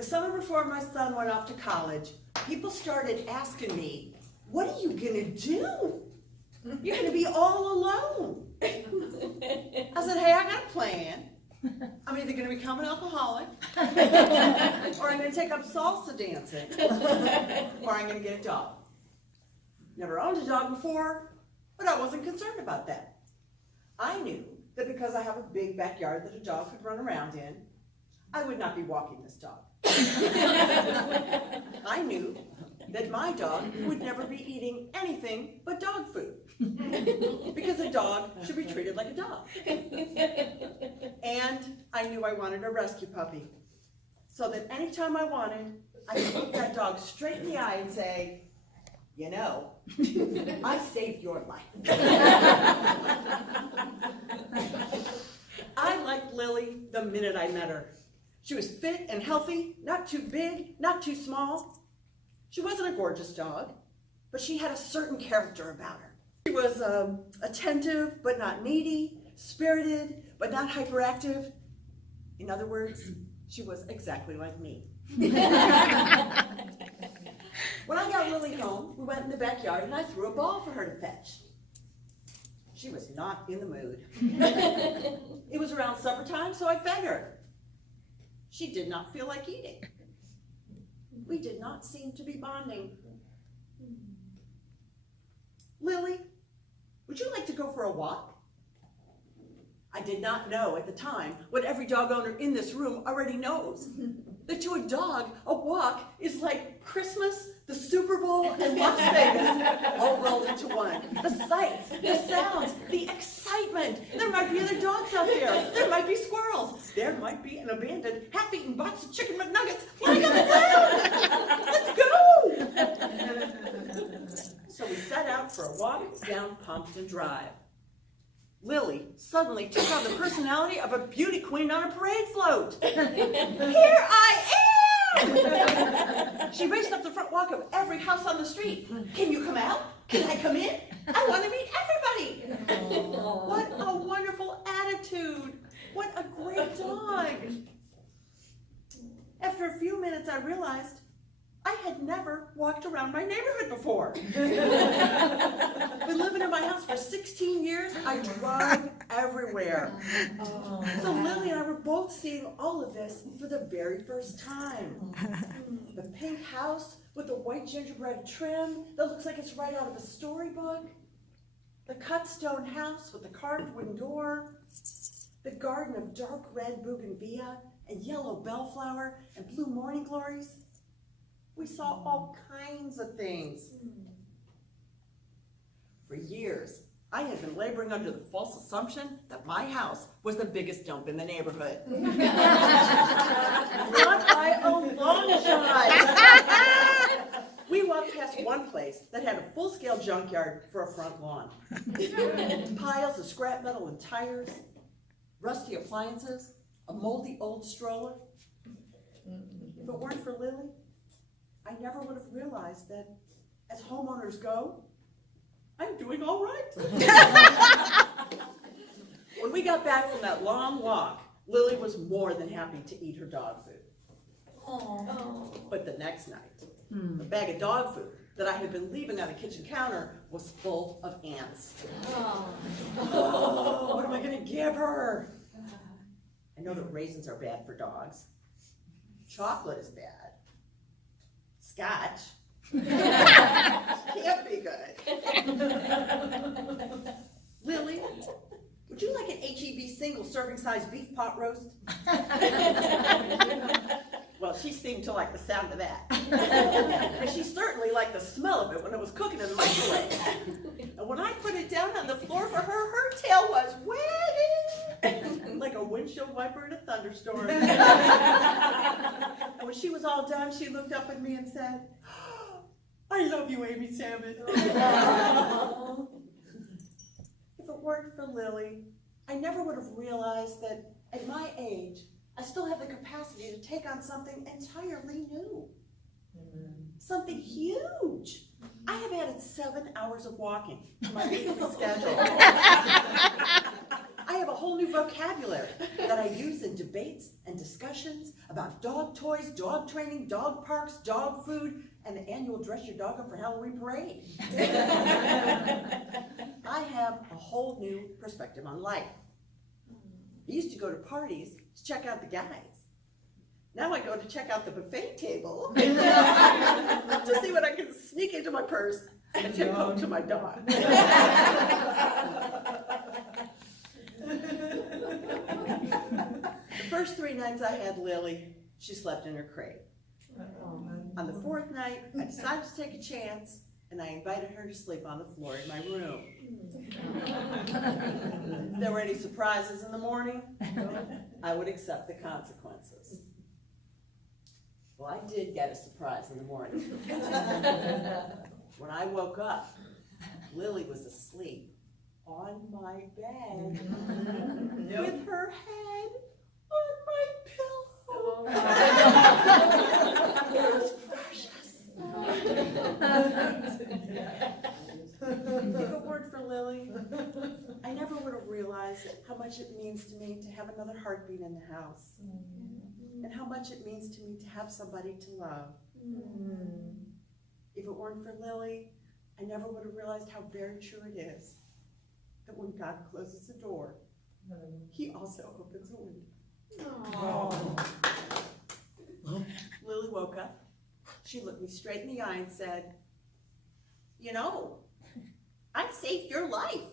The summer before my son went off to college, people started asking me, what are you gonna do? You're gonna be all alone. I said, hey, I got a plan. I'm either gonna become an alcoholic, or I'm gonna take up salsa dancing, or I'm gonna get a dog. Never owned a dog before, but I wasn't concerned about that. I knew that because I have a big backyard that a dog could run around in, I would not be walking this dog. I knew that my dog would never be eating anything but dog food, because a dog should be treated like a dog. And I knew I wanted a rescue puppy, so that anytime I wanted, I could look that dog straight in the eye and say, you know, I saved your life. I liked Lily the minute I met her. She was fit and healthy, not too big, not too small. She wasn't a gorgeous dog, but she had a certain character about her. She was attentive, but not needy, spirited, but not hyperactive. In other words, she was exactly like me. When I got Lily home, we went in the backyard and I threw a ball for her to fetch. She was not in the mood. It was around supper time, so I fed her. She did not feel like eating. We did not seem to be bonding. Lily, would you like to go for a walk? I did not know at the time what every dog owner in this room already knows. That to a dog, a walk is like Christmas, the Super Bowl, and Las Vegas all rolled into one. The sights, the sounds, the excitement. There might be other dogs out there. There might be squirrels. There might be an abandoned, half-eaten box of chicken McNuggets lying on the ground. Let's go! So we set out for a walk down Pumpkin Drive. Lily suddenly took on the personality of a beauty queen on a parade float. Here I am! She raced up the front walk of every house on the street. Can you come out? Can I come in? I want to meet everybody. What a wonderful attitude. What a great dog. After a few minutes, I realized I had never walked around my neighborhood before. Been living in my house for 16 years, I drive everywhere. So Lily and I were both seeing all of this for the very first time. The pink house with the white gingerbread trim that looks like it's right out of a storybook. The cut stone house with the carved wooden door. The garden of dark red bougainvillea and yellow bellflower and blue morning glories. We saw all kinds of things. For years, I had been laboring under the false assumption that my house was the biggest dump in the neighborhood. Not by a long shot. We walked past one place that had a full-scale junkyard for a front lawn. Piles of scrap metal and tires, rusty appliances, a moldy old stroller. If it weren't for Lily, I never would have realized that as homeowners go, I'm doing all right. When we got back from that long walk, Lily was more than happy to eat her dog food. Aww. But the next night, the bag of dog food that I had been leaving on the kitchen counter was full of ants. Oh, what am I going to give her? I know that raisins are bad for dogs. Chocolate is bad. Scotch can't be good. Lily, would you like an HEB single serving size beef pot roast? Well, she seemed to like the sound of that. And she certainly liked the smell of it when it was cooking in the microwave. And when I put it down on the floor for her, her tail was wetted like a windshield wiper in a thunderstorm. And when she was all done, she looked up at me and said, I love you, Amy Salmon. If it weren't for Lily, I never would have realized that at my age, I still have the capacity to take on something entirely new. Something huge. I have added 7 hours of walking to my weekly schedule. I have a whole new vocabulary that I use in debates and discussions about dog toys, dog training, dog parks, dog food, and the annual Dress Your Dog Up for Halloween parade. I have a whole new perspective on life. I used to go to parties to check out the guys. Now I go to check out the buffet table to see what I can sneak into my purse and take home to my dog. The first 3 nights I had Lily, she slept in her crate. On the 4th night, I decided to take a chance, and I invited her to sleep on the floor in my room. If there were any surprises in the morning, I would accept the consequences. Well, I did get a surprise in the morning. When I woke up, Lily was asleep on my bed with her head on my pillow. It was precious. If it weren't for Lily, I never would have realized how much it means to me to have another heartbeat in the house, and how much it means to me to have somebody to love. If it weren't for Lily, I never would have realized how very true it is that when God closes a door, He also opens a window. Lily woke up. She looked me straight in the eye and said, "You know, I saved your life."